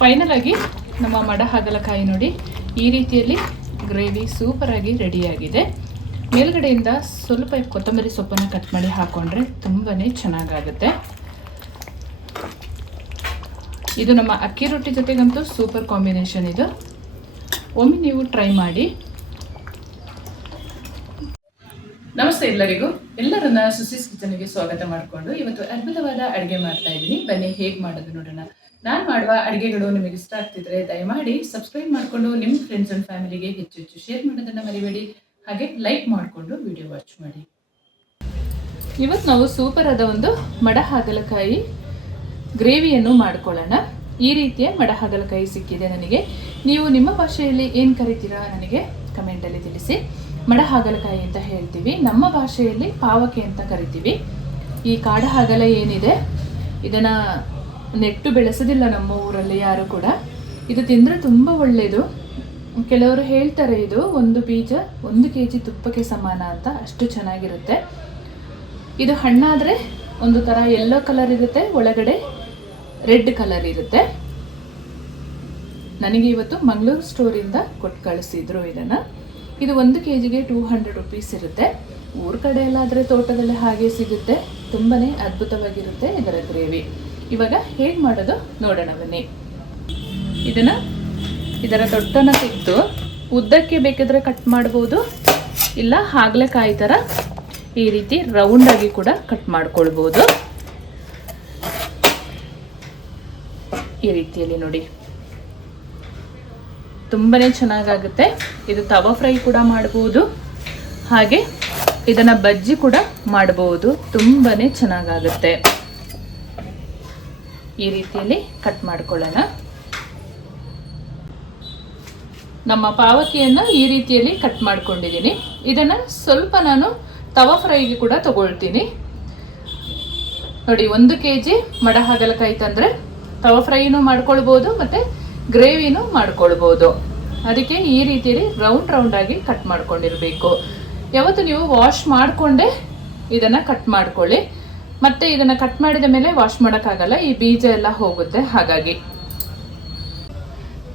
Final ಆಗಿ ನಮ್ಮ ಮಡ ಹಾಗಲಕಾಯಿ ನೋಡಿ ಈ ರೀತಿಯಲ್ಲಿ ಗ್ರೇವಿ ಸೂಪರ್ ಆಗಿ ರೆಡಿಯಾಗಿದೆ. ಮೇಲ್ಗಡೆಯಿಂದ ಸ್ವಲ್ಪ ಕೊತ್ತಂಬರಿ ಸೊಪ್ಪನ್ನು ಕಟ್ ಮಾಡಿ ಹಾಕೊಂಡ್ರೆ ತುಂಬಾನೇ ಚೆನ್ನಾಗಾಗುತ್ತೆ. ಇದು ನಮ್ಮ ಅಕ್ಕಿ ರೊಟ್ಟಿ ಜೊತೆಗಂತೂ ಸೂಪರ್ ಕಾಂಬಿನೇಷನ್. ಇದು ಒಮ್ಮೆ ನೀವು ಟ್ರೈ ಮಾಡಿ. ನಮಸ್ತೆ ಎಲ್ಲರಿಗೂ, ಎಲ್ಲರನ್ನ ಸುಸೀಸ್ ಕಿಚನ್ಗೆ ಸ್ವಾಗತ ಮಾಡಿಕೊಂಡು ಇವತ್ತು ಅದ್ಭುತವಾದ ಅಡುಗೆ ಮಾಡ್ತಾ ಇದ್ದೀನಿ. ಬನ್ನಿ ಹೇಗೆ ಮಾಡೋದು ನೋಡೋಣ. ನಾನು ಮಾಡುವ ಅಡುಗೆಗಳು ನಿಮಗೆ ಇಷ್ಟ ಆಗ್ತಿದ್ರೆ ದಯಮಾಡಿ ಸಬ್ಸ್ಕ್ರೈಬ್ ಮಾಡಿಕೊಂಡು ನಿಮ್ಮ ಫ್ರೆಂಡ್ಸ್ ಅಂಡ್ ಫ್ಯಾಮಿಲಿಗೆ ಹೆಚ್ಚು ಹೆಚ್ಚು ಶೇರ್ ಮಾಡೋದನ್ನು ಮರಿಬೇಡಿ. ಹಾಗೆ ಲೈಕ್ ಮಾಡಿಕೊಂಡು ವಿಡಿಯೋ ವಾಚ್ ಮಾಡಿ. ಇವತ್ತು ನಾವು ಸೂಪರ್ ಆದ ಒಂದು ಮಡ ಹಾಗಲಕಾಯಿ ಗ್ರೇವಿಯನ್ನು ಮಾಡ್ಕೊಳ್ಳೋಣ. ಈ ರೀತಿಯ ಮಡ ಹಾಗಲಕಾಯಿ ಸಿಕ್ಕಿದೆ ನನಗೆ. ನೀವು ನಿಮ್ಮ ಭಾಷೆಯಲ್ಲಿ ಏನು ಕರಿತೀರಾ ನನಗೆ ಕಮೆಂಟಲ್ಲಿ ತಿಳಿಸಿ. ಮಡ ಹಾಗಲಕಾಯಿ ಅಂತ ಹೇಳ್ತೀವಿ, ನಮ್ಮ ಭಾಷೆಯಲ್ಲಿ ಪಾವಕೆ ಅಂತ ಕರಿತೀವಿ. ಈ ಕಾಡ ಹಾಗಲ ಏನಿದೆ ಇದನ್ನು ನೆಟ್ಟು ಬೆಳೆಸೋದಿಲ್ಲ ನಮ್ಮ ಊರಲ್ಲಿ ಯಾರು ಕೂಡ. ಇದು ತಿಂದರೆ ತುಂಬ ಒಳ್ಳೆಯದು. ಕೆಲವರು ಹೇಳ್ತಾರೆ ಇದು ಒಂದು ಬೀಜ 1 kg ತುಪ್ಪಕ್ಕೆ ಸಮಾನ ಅಂತ, ಅಷ್ಟು ಚೆನ್ನಾಗಿರುತ್ತೆ. ಇದು ಹಣ್ಣಾದರೆ ಒಂದು ಥರ ಯೆಲ್ಲೋ ಕಲರ್ ಇರುತ್ತೆ, ಒಳಗಡೆ ರೆಡ್ ಕಲರ್ ಇರುತ್ತೆ. ನನಗೆ ಇವತ್ತು ಮಂಗಳೂರು ಸ್ಟೋರಿಂದ ಕೊಟ್ಟು ಕಳಿಸಿದ್ರು ಇದನ್ನು. ಇದು 1 kgಗೆ 200 rupees ಇರುತ್ತೆ. ಊರ ಕಡೆ ಎಲ್ಲ ಆದರೆ ತೋಟದಲ್ಲಿ ಹಾಗೆ ಸಿಗುತ್ತೆ. ತುಂಬಾ ಅದ್ಭುತವಾಗಿರುತ್ತೆ ಇದರ ಗ್ರೇವಿ. ಇವಾಗ ಹೇಗೆ ಮಾಡೋದು ನೋಡೋಣ ಬನ್ನಿ. ಇದರ ತೊಟ್ಟನ್ನು ತೆಗೆದು ಉದ್ದಕ್ಕೆ ಬೇಕಾದರೆ ಕಟ್ ಮಾಡ್ಬೋದು, ಇಲ್ಲ ಹಾಗಲಕಾಯಿ ಥರ ಈ ರೀತಿ ರೌಂಡಾಗಿ ಕೂಡ ಕಟ್ ಮಾಡ್ಕೊಳ್ಬೋದು. ಈ ರೀತಿಯಲ್ಲಿ ನೋಡಿ ತುಂಬಾ ಚೆನ್ನಾಗಾಗುತ್ತೆ. ಇದು ತವಾ ಫ್ರೈ ಕೂಡ ಮಾಡ್ಬೋದು, ಹಾಗೆ ಇದನ್ನು ಬಜ್ಜಿ ಕೂಡ ಮಾಡ್ಬೋದು. ತುಂಬಾ ಚೆನ್ನಾಗಾಗುತ್ತೆ. ಈ ರೀತಿಯಲ್ಲಿ ಕಟ್ ಮಾಡ್ಕೊಳ್ಳೋಣ. ನಮ್ಮ ಪಾವಕಿಯನ್ನು ಈ ರೀತಿಯಲ್ಲಿ ಕಟ್ ಮಾಡ್ಕೊಂಡಿದ್ದೀನಿ. ಇದನ್ನು ಸ್ವಲ್ಪ ನಾನು ತವಾ ಫ್ರೈಗೆ ಕೂಡ ತಗೊಳ್ತೀನಿ. ನೋಡಿ 1 kg ಮಡ ಹಾಗಲಕಾಯಿ ತಂದರೆ ತವಾ ಫ್ರೈನೂ ಮಾಡ್ಕೊಳ್ಬೋದು ಮತ್ತು ಗ್ರೇವಿನೂ ಮಾಡ್ಕೊಳ್ಬೋದು. ಅದಕ್ಕೆ ಈ ರೀತಿಯಲ್ಲಿ ರೌಂಡ್ ಆಗಿ ಕಟ್ ಮಾಡ್ಕೊಂಡಿರಬೇಕು. ಯಾವತ್ತು ನೀವು ವಾಶ್ ಮಾಡಿಕೊಂಡೇ ಇದನ್ನು ಕಟ್ ಮಾಡ್ಕೊಳ್ಳಿ. ಮತ್ತೆ ಇದನ್ನು ಕಟ್ ಮಾಡಿದ ಮೇಲೆ ವಾಶ್ ಮಾಡೋಕ್ಕಾಗಲ್ಲ, ಈ ಬೀಜ ಎಲ್ಲ ಹೋಗುತ್ತೆ. ಹಾಗಾಗಿ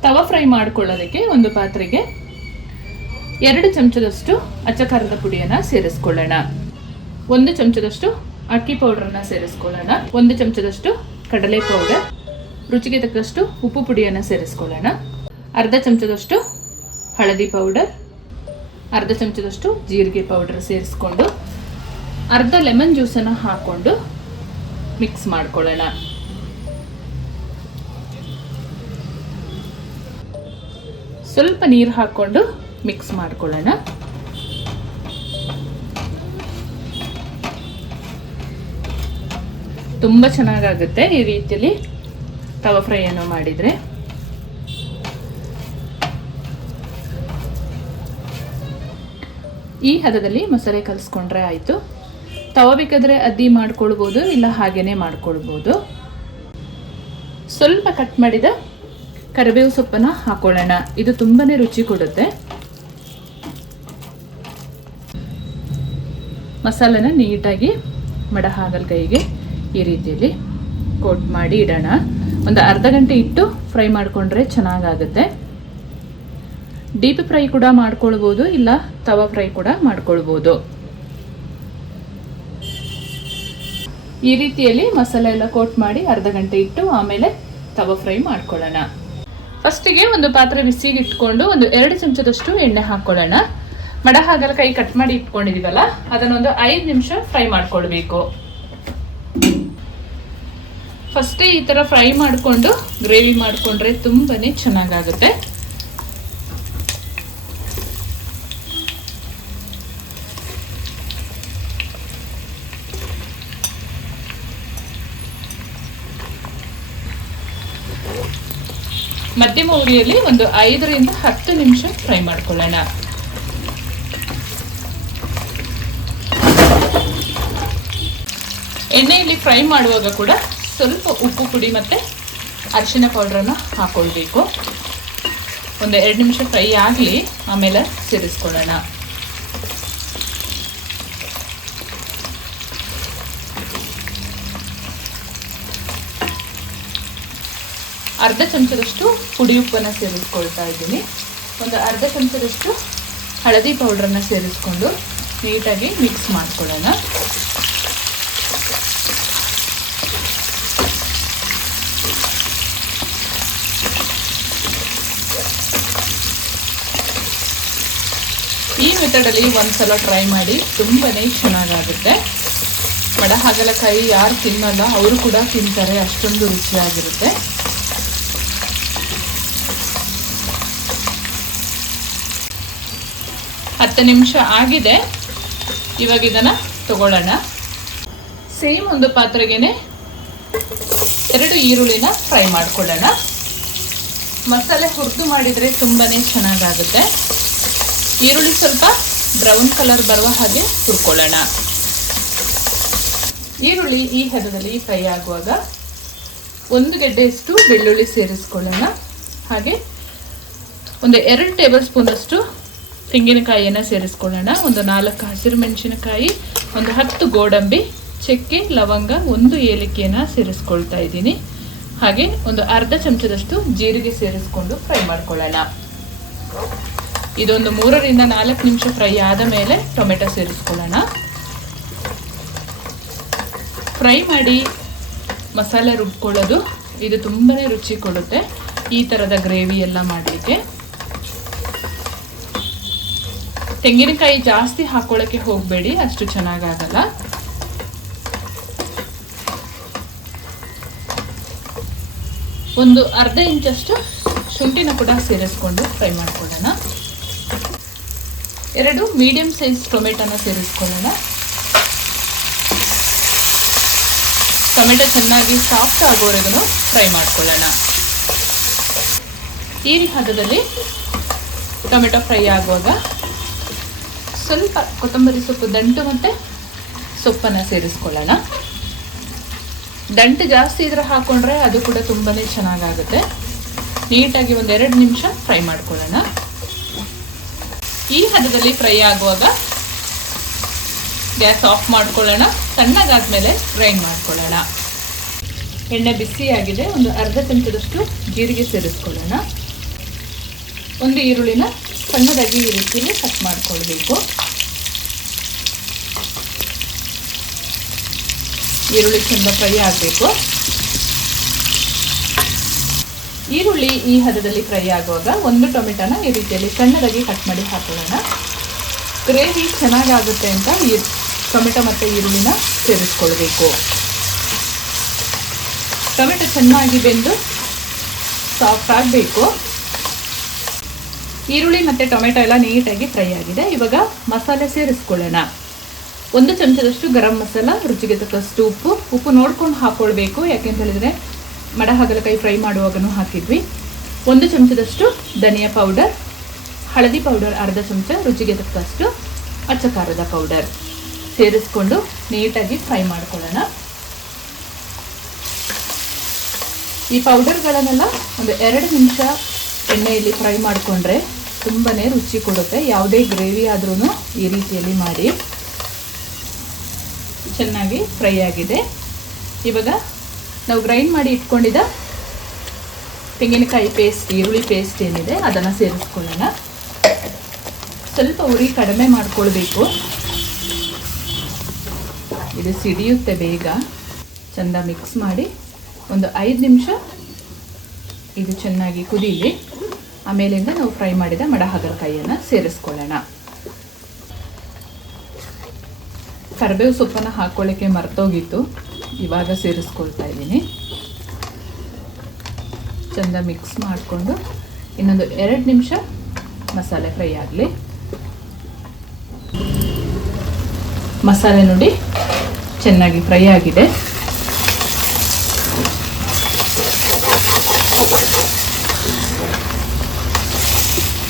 ತವಾ ಫ್ರೈ ಮಾಡ್ಕೊಳ್ಳೋದಕ್ಕೆ ಒಂದು ಪಾತ್ರೆಗೆ 2 ಚಮಚದಷ್ಟು ಅಚ್ಚ ಖಾರದ ಪುಡಿಯನ್ನು ಸೇರಿಸ್ಕೊಳ್ಳೋಣ. 1 ಚಮಚದಷ್ಟು ಅಕ್ಕಿ ಪೌಡ್ರನ್ನು ಸೇರಿಸ್ಕೊಳ್ಳೋಣ. 1 ಚಮಚದಷ್ಟು ಕಡಲೆ ಪೌಡರ್, ರುಚಿಗೆ ತಕ್ಕಷ್ಟು ಉಪ್ಪು ಪುಡಿಯನ್ನು ಸೇರಿಸ್ಕೊಳ್ಳೋಣ. ಅರ್ಧ ಚಮಚದಷ್ಟು ಹಳದಿ ಪೌಡರ್, ಅರ್ಧ ಚಮಚದಷ್ಟು ಜೀರಿಗೆ ಪೌಡರ್ ಸೇರಿಸ್ಕೊಂಡು ಅರ್ಧ ಲೆಮನ್ ಜ್ಯೂಸನ್ನು ಹಾಕ್ಕೊಂಡು ಮಿಕ್ಸ್ ಮಾಡ್ಕೊಳ್ಳೋಣ. ಸ್ವಲ್ಪ ನೀರು ಹಾಕ್ಕೊಂಡು ಮಿಕ್ಸ್ ಮಾಡ್ಕೊಳ್ಳೋಣ. ತುಂಬ ಚೆನ್ನಾಗಾಗುತ್ತೆ ಈ ರೀತಿಯಲ್ಲಿ ತವಾ ಫ್ರೈಯನ್ನು ಮಾಡಿದರೆ. ಈ ಹದದಲ್ಲಿ ಮಸಾಲೆ ಕಲಿಸ್ಕೊಂಡ್ರೆ ಆಯಿತು. ತವಾ ಬೇಕಾದರೆ ಅದ್ದಿ ಮಾಡ್ಕೊಳ್ಬೋದು, ಇಲ್ಲ ಹಾಗೇನೆ ಮಾಡ್ಕೊಳ್ಬೋದು. ಸ್ವಲ್ಪ ಕಟ್ ಮಾಡಿದ ಕರಿಬೇವು ಸೊಪ್ಪನ್ನು ಹಾಕೊಳ್ಳೋಣ. ಇದು ತುಂಬಾ ರುಚಿ ಕೊಡುತ್ತೆ. ಮಸಾಲೆನ ನೀಟಾಗಿ ಮಡ ಹಾಗಲಕಾಯಿಗೆ ಈ ರೀತಿಯಲ್ಲಿ ಕೋಟ್ ಮಾಡಿ ಇಡೋಣ. ಒಂದು ಅರ್ಧ ಗಂಟೆ ಇಟ್ಟು ಫ್ರೈ ಮಾಡಿಕೊಂಡ್ರೆ ಚೆನ್ನಾಗಾಗುತ್ತೆ. ಡೀಪ್ ಫ್ರೈ ಕೂಡ ಮಾಡ್ಕೊಳ್ಬೋದು, ಇಲ್ಲ ತವಾ ಫ್ರೈ ಕೂಡ ಮಾಡ್ಕೊಳ್ಬೋದು. ಈ ರೀತಿಯಲ್ಲಿ ಮಸಾಲೆ ಎಲ್ಲ ಕೋಟ್ ಮಾಡಿ ಅರ್ಧ ಗಂಟೆ ಇಟ್ಟು ಆಮೇಲೆ ತವಾ ಫ್ರೈ ಮಾಡ್ಕೊಳ್ಳೋಣ. ಫಸ್ಟಿಗೆ ಒಂದು ಪಾತ್ರೆ ಬಿಸಿಗೆ ಇಟ್ಕೊಂಡು ಒಂದು 2 ಚಮಚದಷ್ಟು ಎಣ್ಣೆ ಹಾಕ್ಕೊಳ್ಳೋಣ. ಮಡ ಹಾಗಲಕಾಯಿ ಕಟ್ ಮಾಡಿ ಇಟ್ಕೊಂಡಿದೀವಲ್ಲ ಅದನ್ನೊಂದು 5 ನಿಮಿಷ ಫ್ರೈ ಮಾಡ್ಕೊಳ್ಬೇಕು. ಫಸ್ಟೇ ಈ ಥರ ಫ್ರೈ ಮಾಡಿಕೊಂಡು ಗ್ರೇವಿ ಮಾಡಿಕೊಂಡ್ರೆ ತುಂಬಾ ಚೆನ್ನಾಗಾಗುತ್ತೆ. ಮಧ್ಯಮ ಉರಿಯಲ್ಲಿ ಒಂದು 5 ರಿಂದ 10 ನಿಮಿಷ ಫ್ರೈ ಮಾಡ್ಕೊಳ್ಳೋಣ. ಎಣ್ಣೆಯಲ್ಲಿ ಫ್ರೈ ಮಾಡುವಾಗ ಕೂಡ ಸ್ವಲ್ಪ ಉಪ್ಪು ಪುಡಿ ಮತ್ತು ಅರಿಶಿನ ಪೌಡ್ರನ್ನು ಹಾಕ್ಕೊಳ್ಬೇಕು. ಒಂದು 2 ನಿಮಿಷ ಫ್ರೈ ಆಗಲಿ, ಆಮೇಲೆ ಸೇರಿಸ್ಕೊಳ್ಳೋಣ. ಅರ್ಧ ಚಮಚದಷ್ಟು ಪುಡಿ ಉಪ್ಪನ್ನು ಸೇರಿಸ್ಕೊಳ್ತಾ ಇದ್ದೀನಿ. ಒಂದು ಅರ್ಧ ಚಮಚದಷ್ಟು ಹಳದಿ ಪೌಡ್ರನ್ನು ಸೇರಿಸ್ಕೊಂಡು ನೀಟಾಗಿ ಮಿಕ್ಸ್ ಮಾಡ್ಕೊಳ್ಳೋಣ. ಈ ಮೆಥಡಲ್ಲಿ ಒಂದ್ಸಲ ಟ್ರೈ ಮಾಡಿ, ತುಂಬಾ ಚೆನ್ನಾಗಾಗುತ್ತೆ. ಮಡ ಹಾಗಲಕಾಯಿ ಯಾರು ತಿನ್ನಲ್ಲ ಅವರು ಕೂಡ ತಿಂತಾರೆ, ಅಷ್ಟೊಂದು ರುಚಿಯಾಗಿರುತ್ತೆ. ಹತ್ತು ನಿಮಿಷ ಆಗಿದೆ. ಇವಾಗ ಇದನ್ನು ತಗೊಳ್ಳೋಣ. ಸೇಮ್ ಒಂದು ಪಾತ್ರೆಗೆ 2 ಈರುಳ್ಳಿನ ಫ್ರೈ ಮಾಡ್ಕೊಳ್ಳೋಣ. ಮಸಾಲೆ ಹುರಿದು ಮಾಡಿದರೆ ತುಂಬಾ ಚೆನ್ನಾಗಾಗುತ್ತೆ. ಈರುಳ್ಳಿ ಸ್ವಲ್ಪ ಬ್ರೌನ್ ಕಲರ್ ಬರುವ ಹಾಗೆ ಹುರ್ಕೊಳ್ಳೋಣ. ಈರುಳ್ಳಿ ಈ ಹದದಲ್ಲಿ ಫ್ರೈ ಆಗುವಾಗ 1 ಗೆಡ್ಡೆಯಷ್ಟು ಬೆಳ್ಳುಳ್ಳಿ ಸೇರಿಸ್ಕೊಳ್ಳೋಣ. ಹಾಗೆ ಒಂದು 2 ಟೇಬಲ್ ಸ್ಪೂನಷ್ಟು ತೆಂಗಿನಕಾಯಿಯನ್ನು ಸೇರಿಸ್ಕೊಳ್ಳೋಣ. ಒಂದು 4 ಹಸಿರು ಮೆಣಸಿನಕಾಯಿ, ಒಂದು 10 ಗೋಡಂಬಿ, ಚಕ್ಕೆ, ಲವಂಗ, 1 ಏಲಕ್ಕಿಯನ್ನು ಸೇರಿಸ್ಕೊಳ್ತಾ ಇದ್ದೀನಿ. ಹಾಗೆ ಒಂದು ಅರ್ಧ ಚಮಚದಷ್ಟು ಜೀರಿಗೆ ಸೇರಿಸ್ಕೊಂಡು ಫ್ರೈ ಮಾಡ್ಕೊಳ್ಳೋಣ. ಇದೊಂದು 3 ರಿಂದ 4 ನಿಮಿಷ ಫ್ರೈ ಆದ ಮೇಲೆ ಟೊಮೆಟೊ ಸೇರಿಸ್ಕೊಳ್ಳೋಣ. ಫ್ರೈ ಮಾಡಿ ಮಸಾಲೆ ರುಬ್ಕೊಳ್ಳೋದು ಇದು ತುಂಬಾ ರುಚಿ ಕೊಡುತ್ತೆ ಈ ಥರದ ಗ್ರೇವಿ ಎಲ್ಲ ಮಾಡಲಿಕ್ಕೆ. ತೆಂಗಿನಕಾಯಿ ಜಾಸ್ತಿ ಹಾಕೊಳ್ಳೋಕ್ಕೆ ಹೋಗಬೇಡಿ, ಅಷ್ಟು ಚೆನ್ನಾಗಾಗಲ್ಲ. ಒಂದು ಅರ್ಧ ಇಂಚಷ್ಟು ಶುಂಠಿನ ಕೂಡ ಸೇರಿಸ್ಕೊಂಡು ಫ್ರೈ ಮಾಡ್ಕೊಳ್ಳೋಣ. 2 ಮೀಡಿಯಂ ಸೈಜ್ ಟೊಮೆಟೊನ ಸೇರಿಸ್ಕೊಳ್ಳೋಣ. ಟೊಮೆಟೊ ಚೆನ್ನಾಗಿ ಸಾಫ್ಟ್ ಆಗೋವರೆಗೂ ಫ್ರೈ ಮಾಡ್ಕೊಳ್ಳೋಣ. ಈ ಹದದಲ್ಲಿ ಟೊಮೆಟೊ ಫ್ರೈ ಆಗುವಾಗ ಸ್ವಲ್ಪ ಕೊತ್ತಂಬರಿ ಸೊಪ್ಪು ದಂಟು ಮತ್ತು ಸೊಪ್ಪನ್ನು ಸೇರಿಸ್ಕೊಳ್ಳೋಣ. ದಂಟು ಜಾಸ್ತಿ ಇದ್ರೆ ಹಾಕ್ಕೊಂಡ್ರೆ ಅದು ಕೂಡ ತುಂಬಾ ಚೆನ್ನಾಗಾಗುತ್ತೆ. ನೀಟಾಗಿ ಒಂದು 2 ನಿಮಿಷ ಫ್ರೈ ಮಾಡ್ಕೊಳ್ಳೋಣ. ಈ ಹದದಲ್ಲಿ ಫ್ರೈ ಆಗುವಾಗ ಗ್ಯಾಸ್ ಆಫ್ ಮಾಡ್ಕೊಳ್ಳೋಣ. ತಣ್ಣಗಾದ್ಮೇಲೆ ಗ್ರೈಂಡ್ ಮಾಡ್ಕೊಳ್ಳೋಣ. ಎಣ್ಣೆ ಬಿಸಿಯಾಗಿದೆ. ಒಂದು ಅರ್ಧ ಚಮಚದಷ್ಟು ಜೀರಿಗೆ ಸೇರಿಸ್ಕೊಳ್ಳೋಣ. 1 ಈರುಳ್ಳಿನ ಸಣ್ಣದಾಗಿ ಈ ರೀತಿಯಲ್ಲಿ ಕಟ್ ಮಾಡ್ಕೊಳ್ಬೇಕು. ಈರುಳ್ಳಿ ಚೆಂದ ಫ್ರೈ ಆಗಬೇಕು. ಈರುಳ್ಳಿ ಈ ಹದದಲ್ಲಿ ಫ್ರೈ ಆಗುವಾಗ 1 ಟೊಮೆಟೊನ ಈ ರೀತಿಯಲ್ಲಿ ಸಣ್ಣದಾಗಿ ಕಟ್ ಮಾಡಿ ಹಾಕೊಳ್ಳೋಣ. ಗ್ರೇವಿ ಚೆನ್ನಾಗಾಗುತ್ತೆ ಅಂತ ಈ ಟೊಮೆಟೊ ಮತ್ತು ಈರುಳ್ಳಿನ ಸೇರಿಸ್ಕೊಳ್ಬೇಕು. ಟೊಮೆಟೊ ಚೆನ್ನಾಗಿ ಬೆಂದು ಸಾಫ್ಟ್ ಆಗಬೇಕು. ಈರುಳ್ಳಿ ಮತ್ತು ಟೊಮೆಟೊ ಎಲ್ಲ ನೀಟಾಗಿ ಫ್ರೈ ಆಗಿದೆ. ಇವಾಗ ಮಸಾಲೆ ಸೇರಿಸ್ಕೊಳ್ಳೋಣ. 1 ಚಮಚದಷ್ಟು ಗರಂ ಮಸಾಲ, ರುಚಿಗೆ ತಕ್ಕಷ್ಟು ಉಪ್ಪು ನೋಡ್ಕೊಂಡು ಹಾಕ್ಕೊಳ್ಬೇಕು. ಯಾಕೆಂತ ಹೇಳಿದರೆ ಮಡ ಹಾಗಲಕಾಯಿ ಫ್ರೈ ಮಾಡುವಾಗನೂ ಹಾಕಿದ್ವಿ. 1 ಚಮಚದಷ್ಟು ಧನಿಯಾ ಪೌಡರ್, ಹಳದಿ ಪೌಡರ್ ಅರ್ಧ ಚಮಚ, ರುಚಿಗೆ ತಕ್ಕಷ್ಟು ಅಚ್ಚ ಖಾರದ ಪೌಡರ್ ಸೇರಿಸ್ಕೊಂಡು ನೀಟಾಗಿ ಫ್ರೈ ಮಾಡ್ಕೊಳ್ಳೋಣ. ಈ ಪೌಡರ್ಗಳನ್ನೆಲ್ಲ ಒಂದು 2 ನಿಮಿಷ ಎಣ್ಣೆಯಲ್ಲಿ ಫ್ರೈ ಮಾಡಿಕೊಂಡ್ರೆ ತುಂಬಾ ರುಚಿ ಕೊಡುತ್ತೆ. ಯಾವುದೇ ಗ್ರೇವಿ ಆದ್ರೂ ಈ ರೀತಿಯಲ್ಲಿ ಮಾಡಿ. ಚೆನ್ನಾಗಿ ಫ್ರೈ ಆಗಿದೆ. ಇವಾಗ ನಾವು ಗ್ರೈಂಡ್ ಮಾಡಿ ಇಟ್ಕೊಂಡಿದ್ದ ತೆಂಗಿನಕಾಯಿ ಪೇಸ್ಟ್, ಈರುಳ್ಳಿ ಪೇಸ್ಟ್ ಏನಿದೆ ಅದನ್ನು ಸೇರಿಸ್ಕೊಳ್ಳೋಣ. ಸ್ವಲ್ಪ ಉರಿ ಕಡಿಮೆ ಮಾಡ್ಕೊಳ್ಬೇಕು. ಇದು ಸಿಡಿಯುತ್ತೆ ಬೇಗ. ಚೆಂದ ಮಿಕ್ಸ್ ಮಾಡಿ ಒಂದು 5 ನಿಮಿಷ ಇದು ಚೆನ್ನಾಗಿ ಕುದೀಲಿ. ಆಮೇಲಿಂದ ನಾವು ಫ್ರೈ ಮಾಡಿದ ಮಡ ಹಾಗಲಕಾಯಿಯನ್ನು ಸೇರಿಸ್ಕೊಳ್ಳೋಣ. ಕರಿಬೇವು ಸೊಪ್ಪನ್ನು ಹಾಕ್ಕೊಳ್ಳೋಕ್ಕೆ ಮರ್ತೋಗಿತ್ತು, ಇವಾಗ ಸೇರಿಸ್ಕೊಳ್ತಾ ಇದ್ದೀನಿ. ಚೆಂದ ಮಿಕ್ಸ್ ಮಾಡಿಕೊಂಡು ಇನ್ನೊಂದು 2 ನಿಮಿಷ ಮಸಾಲೆ ಫ್ರೈ ಆಗಲಿ. ಮಸಾಲೆ ನೋಡಿ ಚೆನ್ನಾಗಿ ಫ್ರೈ ಆಗಿದೆ.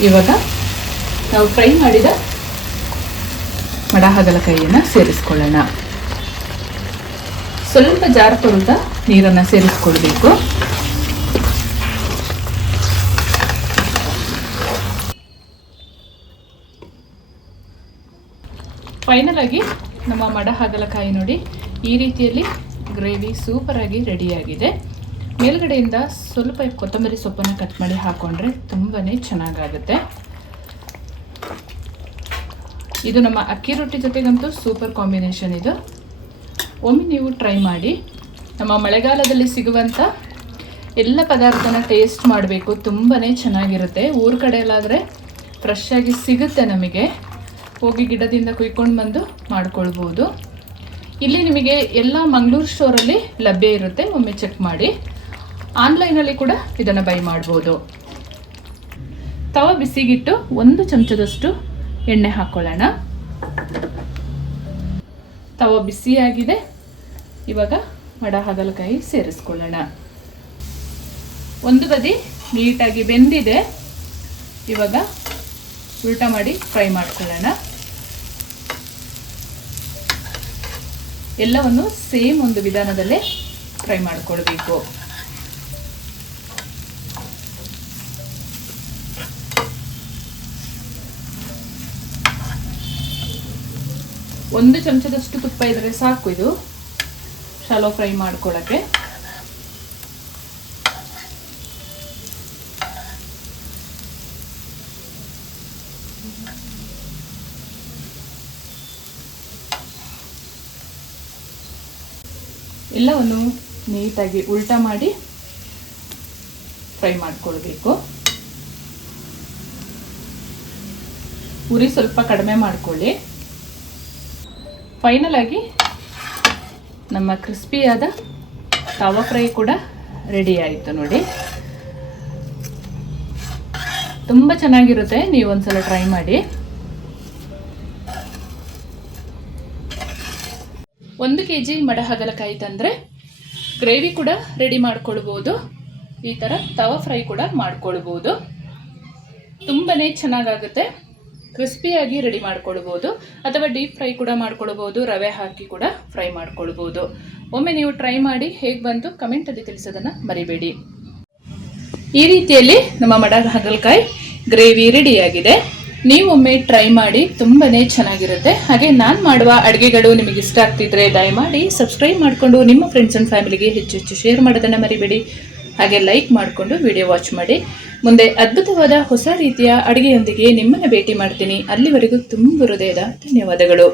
ಇವಾಗ ನಾವು ಫ್ರೈ ಮಾಡಿದ ಮಡ ಹಾಗಲಕಾಯಿಯನ್ನು ಸೇರಿಸ್ಕೊಳ್ಳೋಣ. ಸ್ವಲ್ಪ ಜಾರ್ಪುರದ ನೀರನ್ನು ಸೇರಿಸ್ಕೊಳ್ಬೇಕು. ಫೈನಲ್ ಆಗಿ ನಮ್ಮ ಮಡ ಹಾಗಲಕಾಯಿ ನೋಡಿ ಈ ರೀತಿಯಲ್ಲಿ ಗ್ರೇವಿ ಸೂಪರಾಗಿ ರೆಡಿಯಾಗಿದೆ. ಮೇಲ್ಗಡೆಯಿಂದ ಸ್ವಲ್ಪ ಕೊತ್ತಂಬರಿ ಸೊಪ್ಪನ್ನು ಕಟ್ ಮಾಡಿ ಹಾಕೊಂಡ್ರೆ ತುಂಬಾ ಚೆನ್ನಾಗಾಗುತ್ತೆ. ಇದು ನಮ್ಮ ಅಕ್ಕಿ ರೊಟ್ಟಿ ಜೊತೆಗಂತೂ ಸೂಪರ್ ಕಾಂಬಿನೇಷನ್. ಇದು ಒಮ್ಮೆ ನೀವು ಟ್ರೈ ಮಾಡಿ. ನಮ್ಮ ಮಳೆಗಾಲದಲ್ಲಿ ಸಿಗುವಂಥ ಎಲ್ಲ ಪದಾರ್ಥನ ಟೇಸ್ಟ್ ಮಾಡಬೇಕು, ತುಂಬಾ ಚೆನ್ನಾಗಿರುತ್ತೆ. ಊರ ಕಡೆ ಎಲ್ಲಾದರೆ ಫ್ರೆಶ್ ಆಗಿ ಸಿಗುತ್ತೆ, ನಮಗೆ ಹೋಗಿ ಗಿಡದಿಂದ ಕುಯ್ಕೊಂಡು ಬಂದು ಮಾಡ್ಕೊಳ್ಬೋದು. ಇಲ್ಲಿ ನಿಮಗೆ ಎಲ್ಲ ಮಂಗಳೂರು ಸ್ಟೋರಲ್ಲಿ ಲಭ್ಯ ಇರುತ್ತೆ, ಒಮ್ಮೆ ಚೆಕ್ ಮಾಡಿ. ಆನ್ಲೈನಲ್ಲಿ ಕೂಡ ಇದನ್ನು ಬೈ ಮಾಡ್ಬೋದು. ತವ ಬಿಸಿಗಿಟ್ಟು 1 ಚಮಚದಷ್ಟು ಎಣ್ಣೆ ಹಾಕ್ಕೊಳ್ಳೋಣ. ತವ ಬಿಸಿಯಾಗಿದೆ. ಇವಾಗ ಮಡ ಹಾಗಲಕಾಯಿ ಸೇರಿಸ್ಕೊಳ್ಳೋಣ. ಒಂದು ಬದಿ ನೀಟಾಗಿ ಬೆಂದಿದೆ. ಇವಾಗ ಉಲ್ಟಾ ಮಾಡಿ ಫ್ರೈ ಮಾಡ್ಕೊಳ್ಳೋಣ. ಎಲ್ಲವನ್ನು ಸೇಮ್ ಒಂದು ವಿಧಾನದಲ್ಲೇ ಫ್ರೈ ಮಾಡ್ಕೊಳ್ಬೇಕು. ಒಂದು ಚಮಚದಷ್ಟು ತುಪ್ಪ ಇದ್ರೆ ಸಾಕು ಇದು ಶಾಲೋ ಫ್ರೈ ಮಾಡ್ಕೊಳ್ಳೋಕ್ಕೆ. ಎಲ್ಲವನ್ನು ನೀಟಾಗಿ ಉಲ್ಟಾ ಮಾಡಿ ಫ್ರೈ ಮಾಡ್ಕೊಳ್ಬೇಕು. ಉರಿ ಸ್ವಲ್ಪ ಕಡಿಮೆ ಮಾಡ್ಕೊಳ್ಳಿ. ಫೈನಲ್ ಆಗಿ ನಮ್ಮ ಕ್ರಿಸ್ಪಿಯಾದ ತವಾ ಫ್ರೈ ಕೂಡ ರೆಡಿ ಆಯಿತು ನೋಡಿ. ತುಂಬ ಚೆನ್ನಾಗಿರುತ್ತೆ, ನೀವು ಒಂದ್ಸಲ ಟ್ರೈ ಮಾಡಿ. 1 kg ಮಡ ಹಾಗಲಕಾಯಿ ತಂದರೆ ಗ್ರೇವಿ ಕೂಡ ರೆಡಿ ಮಾಡ್ಕೊಳ್ಬೋದು. ಈ ಥರ ತವಾ ಫ್ರೈ ಕೂಡ ಮಾಡ್ಕೊಳ್ಬೋದು. ತುಂಬಾ ಚೆನ್ನಾಗಾಗುತ್ತೆ. ಕ್ರಿಸ್ಪಿಯಾಗಿ ರೆಡಿ ಮಾಡ್ಕೊಳ್ಬೋದು ಅಥವಾ ಡೀಪ್ ಫ್ರೈ ಕೂಡ ಮಾಡ್ಕೊಳ್ಬೋದು. ರವೆ ಹಾಕಿ ಕೂಡ ಫ್ರೈ ಮಾಡ್ಕೊಳ್ಬೋದು. ಒಮ್ಮೆ ನೀವು ಟ್ರೈ ಮಾಡಿ ಹೇಗೆ ಬಂತು ಕಮೆಂಟಲ್ಲಿ ತಿಳಿಸೋದನ್ನು ಮರಿಬೇಡಿ. ಈ ರೀತಿಯಲ್ಲಿ ನಮ್ಮ ಮಡ ಹಾಗಲಕಾಯಿ ಗ್ರೇವಿ ರೆಡಿಯಾಗಿದೆ. ನೀವೊಮ್ಮೆ ಟ್ರೈ ಮಾಡಿ, ತುಂಬಾ ಚೆನ್ನಾಗಿರುತ್ತೆ. ಹಾಗೆ ನಾನು ಮಾಡುವ ಅಡುಗೆಗಳು ನಿಮಗೆ ಇಷ್ಟ ಆಗ್ತಿದ್ರೆ ದಯಮಾಡಿ ಸಬ್ಸ್ಕ್ರೈಬ್ ಮಾಡಿಕೊಂಡು ನಿಮ್ಮ ಫ್ರೆಂಡ್ಸ್ ಆ್ಯಂಡ್ ಫ್ಯಾಮಿಲಿಗೆ ಹೆಚ್ಚು ಶೇರ್ ಮಾಡೋದನ್ನು ಮರಿಬೇಡಿ. ಹಾಗೆ ಲೈಕ್ ಮಾಡಿಕೊಂಡು ವಿಡಿಯೋ ವಾಚ್ ಮಾಡಿ. ಮುಂದೆ ಅದ್ಭುತವಾದ ಹೊಸ ರೀತಿಯ ಅಡುಗೆಯೊಂದಿಗೆ ನಿಮ್ಮನ್ನು ಭೇಟಿ ಮಾಡ್ತೀನಿ. ಅಲ್ಲಿವರೆಗೂ ತುಂಬ ಹೃದಯದ ಧನ್ಯವಾದಗಳು.